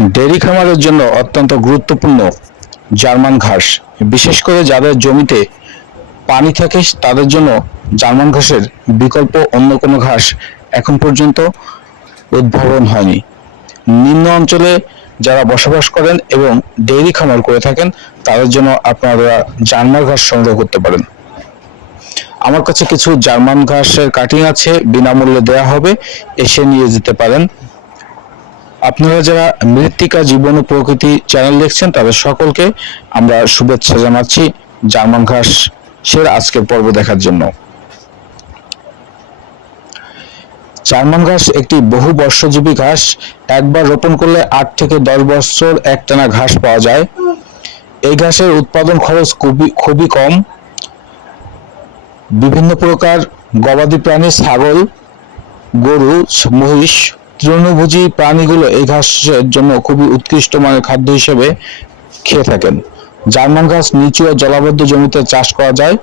Dairy খামারের জন্য অত্যন্ত গুরুত্বপূর্ণ জার্মান ঘাস। বিশেষ করে যাদের জমিতে পানি থাকে তাদের জন্য জার্মান ঘাসের বিকল্প অন্য কোনো ঘাস এখন পর্যন্ত উদ্ভাবন হয়নি। নিম্ন অঞ্চলে যারা বসবাস করেন এবং ডেইরি খামার করে থাকেন তাদের জন্য আপনারা জার্মান ঘাস সংগ্রহ করতে পারেন। আমার কাছে কিছু জার্মান ঘাসের কাটিং আছে, বিনামূল্যে দেওয়া হবে, এসে নিয়ে যেতে পারেন। আপনারা যারা মৃত্তিকা জীবন ও প্রকৃতি চ্যানেল দেখছেন তাদের সকলকে আমরা শুভেচ্ছা জানাচ্ছি জার্মান ঘাসের আজকের পর্ব দেখার জন্য। জার্মান ঘাস একটি বহু বর্ষজীবী ঘাস। একবার রোপণ করলে 8 থেকে 10 বছর একটানা ঘাস পাওয়া যায়। এই ঘাসের উৎপাদন খরচ খুবই কম। বিভিন্ন প্রকার গবাদি প্রাণী, ছাগল, গরু, মহিষ, তৃণভোজী প্রাণীগুলো এই ঘাসের জন্য খুবই উৎকৃষ্ট মানের খাদ্য হিসেবে খেয়ে থাকেন। জার্মান ঘাস নিচু ও জলাবদ্ধ জমিতে চাষ করা যায়।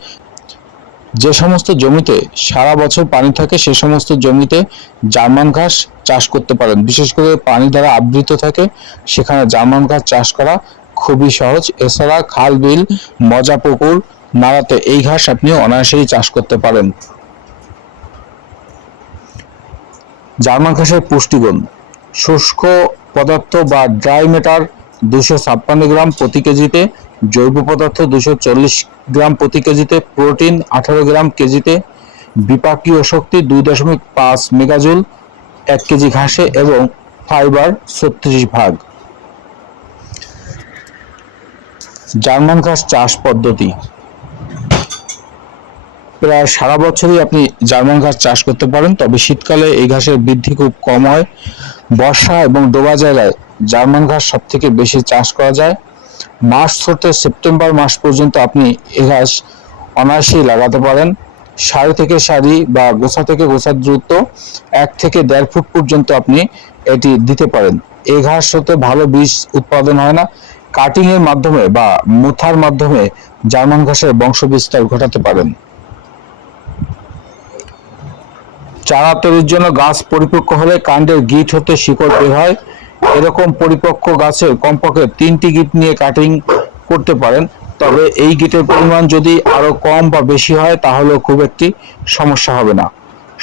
যে সমস্ত জমিতে সারা বছর পানি থাকে সে সমস্ত জমিতে জার্মান ঘাস চাষ করতে পারেন। বিশেষ করে পানি দ্বারা আবৃত থাকে সেখানে জার্মান ঘাস চাষ করা খুবই সহজ। এছাড়া খাল, বিল, মজা পুকুর, নালাতে এই ঘাস আপনি অনায়াসেই চাষ করতে পারেন। জার্মান ঘাসের পুষ্টিগুণ: শুষ্ক পদার্থ বা ড্রাই ম্যাটার 256 গ্রাম প্রতি কেজিতে, জৈব পদার্থ 240 গ্রাম প্রতি কেজিতে, প্রোটিন 18 গ্রাম কেজিতে, বিপাকীয় শক্তি 2.5 মেগাজুল 1 কেজি ঘাসে এবং ফাইবার 36 ভাগ। জার্মান ঘাস চাষ পদ্ধতি: প্রায় সারা বছরই আপনি জার্মান ঘাস চাষ করতে পারেন, তবে শীতকালে এই ঘাসের বৃদ্ধি খুব কম হয়। বর্ষা এবং ডোবা জায়গায় জার্মান ঘাস সব থেকে বেশি চাষ করা যায়। মার্চ থেকে সেপ্টেম্বর মাস পর্যন্ত আপনি এই ঘাস অনায়াসেই লাগাতে পারেন। সারি থেকে সারি বা গোছা থেকে গোছার দূরত্ব 1 থেকে 1.5 ফুট পর্যন্ত আপনি এটি দিতে পারেন। এই ঘাস হতে ভালো বীজ উৎপাদন হয় না। কাটিং এর মাধ্যমে বা মুথার মাধ্যমে জার্মান ঘাসের বংশ বিস্তার ঘটাতে পারেন। চারা তৈরির জন্য গাছ পরিপক্ক হলে কাণ্ডের গিঁট হতে শিকড় বের হয়। এরকম পরিপক্ক গাছের কমপক্ষে 3টি গিঁট নিয়ে কাটিং করতে পারেন। তবে এই গিঁটের পরিমাণ যদি আরো কম বা বেশি হয় তাহলে খুব একটি সমস্যা হবে না।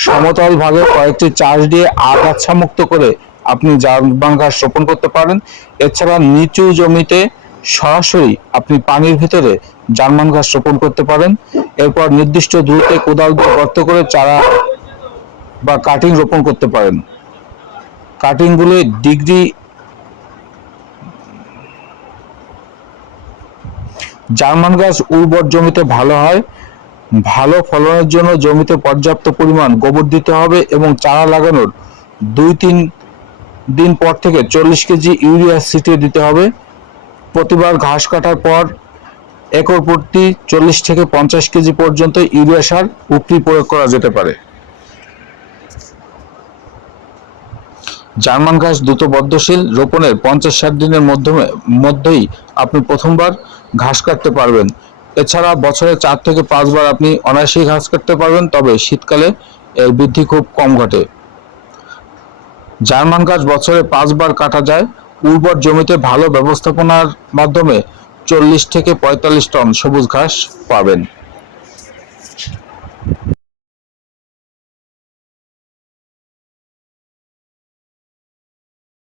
সমতল ভাগে কয়েকটি চাষ দিয়ে আগাছা মুক্ত করে আপনি জার্মান ঘাস রোপণ করতে পারেন। এছাড়া নিচু জমিতে সরাসরি আপনি পানির ভিতরে জার্মান ঘাস রোপণ করতে পারেন। এরপর নির্দিষ্ট দূরত্বে কোদাল দিয়ে গর্ত করে চারা বা কাটিং রোপণ করতে পারেন। কাটিংগুলি ডিগ্রি জার্মান ঘাস উর্বর জমিতে ভালো হয়। ভালো ফলনের জন্য জমিতে পর্যাপ্ত পরিমাণ গোবর দিতে হবে এবং চারা লাগানোর 2-3 দিন পর থেকে 40 কেজি ইউরিয়া ছিটিয়ে দিতে হবে। প্রতিবার ঘাস কাটার পর একর প্রতি 40 থেকে 50 কেজি পর্যন্ত ইউরিয়া সার উপরি প্রয়োগ করা যেতে পারে। জার্মান ঘাস দ্রুত বর্ধনশীল। রোপণের 50-60 দিনের মধ্যেই আপনি প্রথমবার ঘাস কাটতে পারবেন। এছাড়া বছরে 4 থেকে 5 বার আপনি অনায়াসেই ঘাস কাটতে পারবেন, তবে শীতকালে এর বৃদ্ধি খুব কম ঘটে। জার্মান ঘাস বছরে 5 বার কাটা যায়। উর্বর জমিতে ভালো ব্যবস্থাপনার মাধ্যমে 40 থেকে 45 টন সবুজ ঘাস পাবেন।